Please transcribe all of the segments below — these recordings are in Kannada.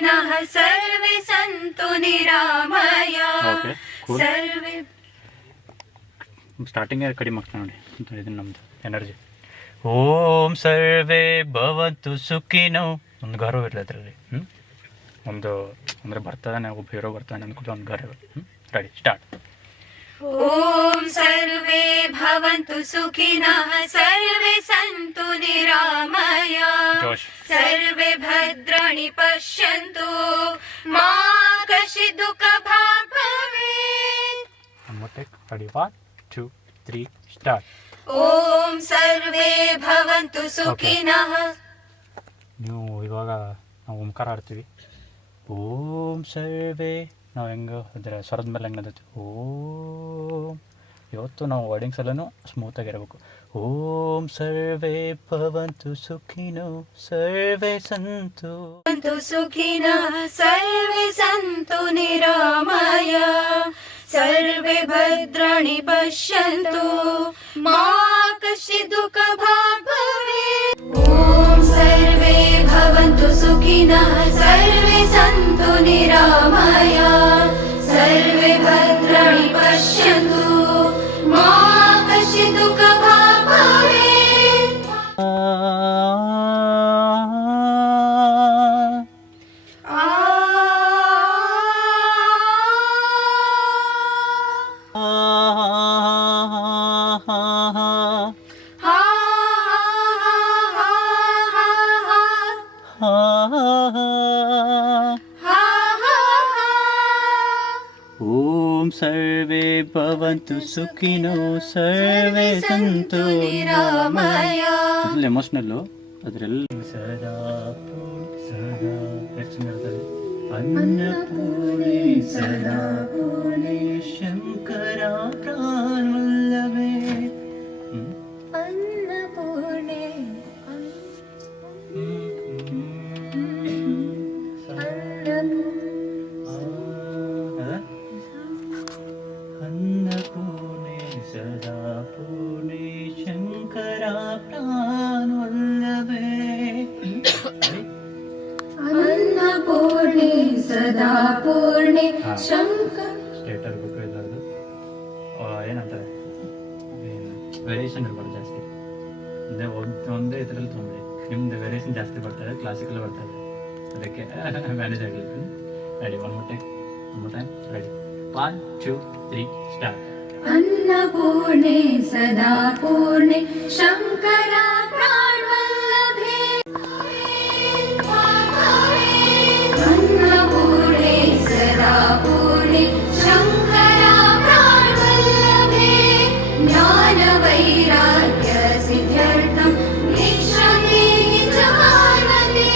सुखिनः सर्वे सन्तु निरामयाः सर्वे ಸ್ಟಾರ್ಟಿಂಗ್ ಕಡಿಮೆ ಆಗ್ತಾ ನೋಡಿ ಇದು ನಮ್ದು ಎನರ್ಜಿ. ಓಂ ಸರ್ವೇ ಭವಂತು ಸುಖಿನೋ ಒಂದು ಗೌರವ ಇರಲಿ ಅದರಲ್ಲಿ. ಒಂದು ಅಂದರೆ ಬರ್ತಾನೆ ಒಬ್ಬ ಹೀರೋ ಬರ್ತಾನೆ ಅಂದ್ಕೊಂಡು ಒಂದು ಗೌರವ. Ready start. ಓಂ ಸರ್ವೇ ಭವಂತು ಸುಖಿನಃ ಸರ್ವೇ ಸಂತು ನಿರಾಮಯಾಃ ಸರ್ವೇ ಭದ್ರಾಣಿ ಪಶ್ಯಂತು ಮಾ ಕಶ್ಚಿತ್ ದುಃಖ ಭಾಗ್ ಭವೇತ್. Ready 1 2 3 start. ಓಂ ಸರ್ವೇ ಭವಂತು ಸುಖಿನಃ. ನೀವು ಇವಾಗ ನಾವು ಓಂಕಾರ ಆಡ್ತೀವಿ. ಓಂ ಸರ್ವೇ ನಾವು ಹೆಂಗೆ ಅದರ ಸ್ವರದ ಮೇಲೆ ಹೆಂಗೆ ನಡೀತೀವಿ. ಓಂ ಇವತ್ತು ನಾವು ವರ್ಡಿಂಗ್ಸ್ ಎಲ್ಲನೂ ಸ್ಮೂತಾಗಿರಬೇಕು. ಓಂ ಸರ್ವೇ ಭವಂತು ಸುಖಿನೋ ಸರ್ವೇ ಸಂತು ಸುಖಿನಃ ಸರ್ವೇ ಸಂತು ನಿರಾಮಯಾಃ ಸರ್ವೇ ಭದ್ರಾಣಿ ಪಶ್ಯಂತು ಮಾ ಕಶ್ಚಿತ್ ದುಃಖ ಭಾಗ್ ಭವೇತ್. ಓಂ ಸರ್ವೇ ಭವಂತು ಸುಖಿನಃ ಸರ್ವೇ ಸಂತು ನಿರಾಮಯಾಃ ಸರ್ವೇ ಭದ್ರಾಣಿ ಪಶ್ಯಂತು ಮಾ ಕಶ್ಚಿತ್ ದುಃಖ ಭಾಗ್ ಭವೇತ್. ಓಂ ಸರ್ವೇ ಭವಂತು ಸುಖಿನೋ ಸರ್ವೇ ಸಂತು ನಿರಾಮಯಾಃ. ಅದ್ರಲ್ಲಿ ಎಮೋಷ್ನಲ್ಲು ಅದರಲ್ಲಿ ಸದಾ ಸದಾ ಎಷ್ಟು ಇರ್ತದೆ. ಅನ್ನಪೂರ್ಣೆ ಸದಾ ಪೂರ್ಣೆ ಶಂಕರ ಪ್ರಾಣವಲ್ಲವೇ. ಅನ್ನಪೂರ್ಣೆ ಅನ್ನಪೂರ್ಣೆ ಸದಾ ಪೂರ್ಣೆ ಶಂಕರ ಪ್ರಾಣವಲ್ಲವೇ. ಅನ್ನಪೂರ್ಣೆ ಸದಾ ಪೂರ್ಣೆ ಶಂಕರ ಸ್ಟೇಟರ್ ಬುಕ್ ಇಲ್ಲದು ಏನಂತಾರೆ ವೇರಿಯೇಷನ್ ಇರ್ಬಾರ್ದು ಜಾಸ್ತಿ. ಅಂದರೆ ಒಂದೇ ಇದರಲ್ಲಿ ತೊಗೊಂಡ್ರಿ ನಿಮ್ದು ವೇರಿಯೇಷನ್ ಜಾಸ್ತಿ ಬರ್ತಾರೆ, ಕ್ಲಾಸಿಕಲ್ ಬರ್ತಾರೆ, ಅದಕ್ಕೆ ಮ್ಯಾನೇಜ್ ಆಗಲಿಕ್ಕೆ. Ready one more time ready 1 2 3 start. ಅನ್ನಪೂರ್ಣೆ ಸದಾ ಪೂರ್ಣೆ ಶಂಕರ ಪ್ರಾಣವಲ್ಲಭೆ. ಅನ್ನಪೂರ್ಣೆ ಸದಾ ಪೂರ್ಣೆ ಶಂಕರ ಪ್ರಾಣವಲ್ಲಭೆ ಜ್ಞಾನ ವೈರಾಗ್ಯ ಸಿದ್ಧ್ಯರ್ಥಂ ಭಿಕ್ಷತೆ ಚ ಪಾರ್ವತಿ.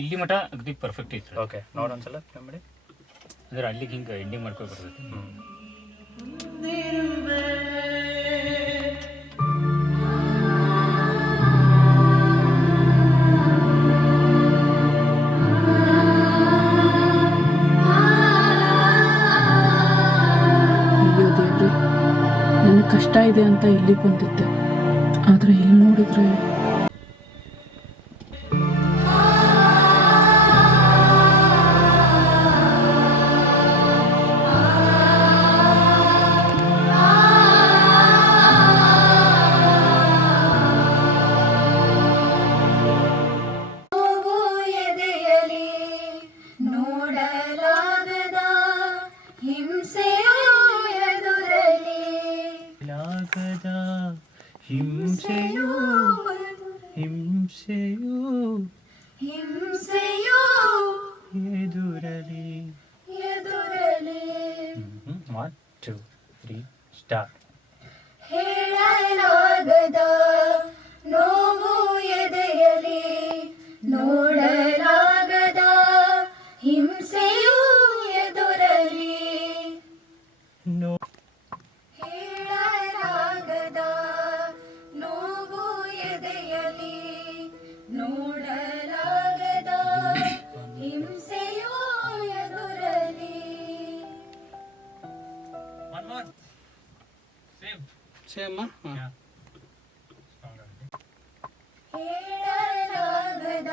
ಇಲ್ಲಿ ಮಠ ಅಗದಿ ಪರ್ಫೆಕ್ಟ್ ಇತ್ತು. ಓಕೆ ನೋಡೊಂದ್ಸಲ ಮಾಡಿ ಅಂದ್ರೆ ಅಲ್ಲಿಗೆ ಹಿಂಗೆ ಎಂಡಿಂಗ್ ಮಾಡ್ಕೊಂಡು ಬರ್ತೈತೆ. ಅಯ್ಯೋ ದೇವ್ರೆ, ನನಗೆ ಕಷ್ಟ ಇದೆ ಅಂತ ಇಲ್ಲಿಗೆ ಬಂದಿದ್ದೆ, ಆದರೆ ಇಲ್ಲಿ ನೋಡಿದ್ರೆ ಹಿಂಸೆಯೋ ಹಿಂಸೆಯೋ ಹಿಂಸೆಯೋ ಎದುರಲಿ ಎದುರಲಿ ಸ್ಟಾರ್ಟ್. ಹೇಳಲಾಗದ ನೋವು ಎದೆಯಲಿ, ನೋಡಲಾಗದ ಹಿಂಸೆಯೂ ಎದುರಲಿ. ಹೇಳಲಾಗದ ನೋವು ಎದೆಯಲಿ, ನೋಡಲಾಗದ ಹಿಂಸೆಯೂ ಎದುರಲಿ. ಸೇಮ್ ಹೇಳಲಾಗದ